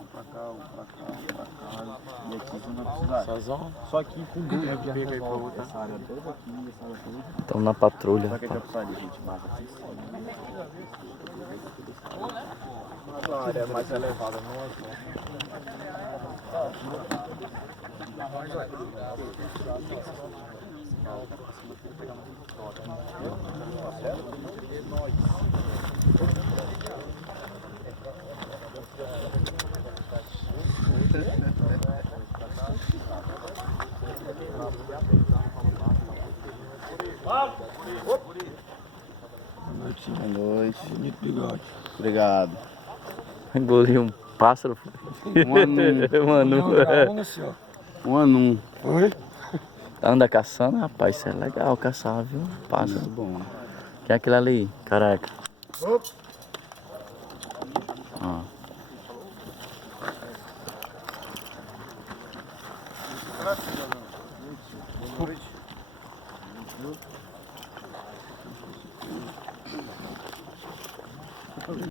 Um pra cá, um pra cá, um pra cá. E aqui você não vai precisar. Sazão? Só que com dois É, já pega aí pra resolve outra. essa área toda aqui, essa área toda. Estamos na patrulha. Só que a gente vai precisar de gente mais aqui. Mas a área mais elevada não é Boa noite. Bonito bigode. Obrigado. Engoliu um pássaro. Um anum. Mano, Um anum. Oi? anda caçando, rapaz. Isso é legal caçar, viu? Pássaro. Muito bom. Quem é aquele ali? Careca. Ó.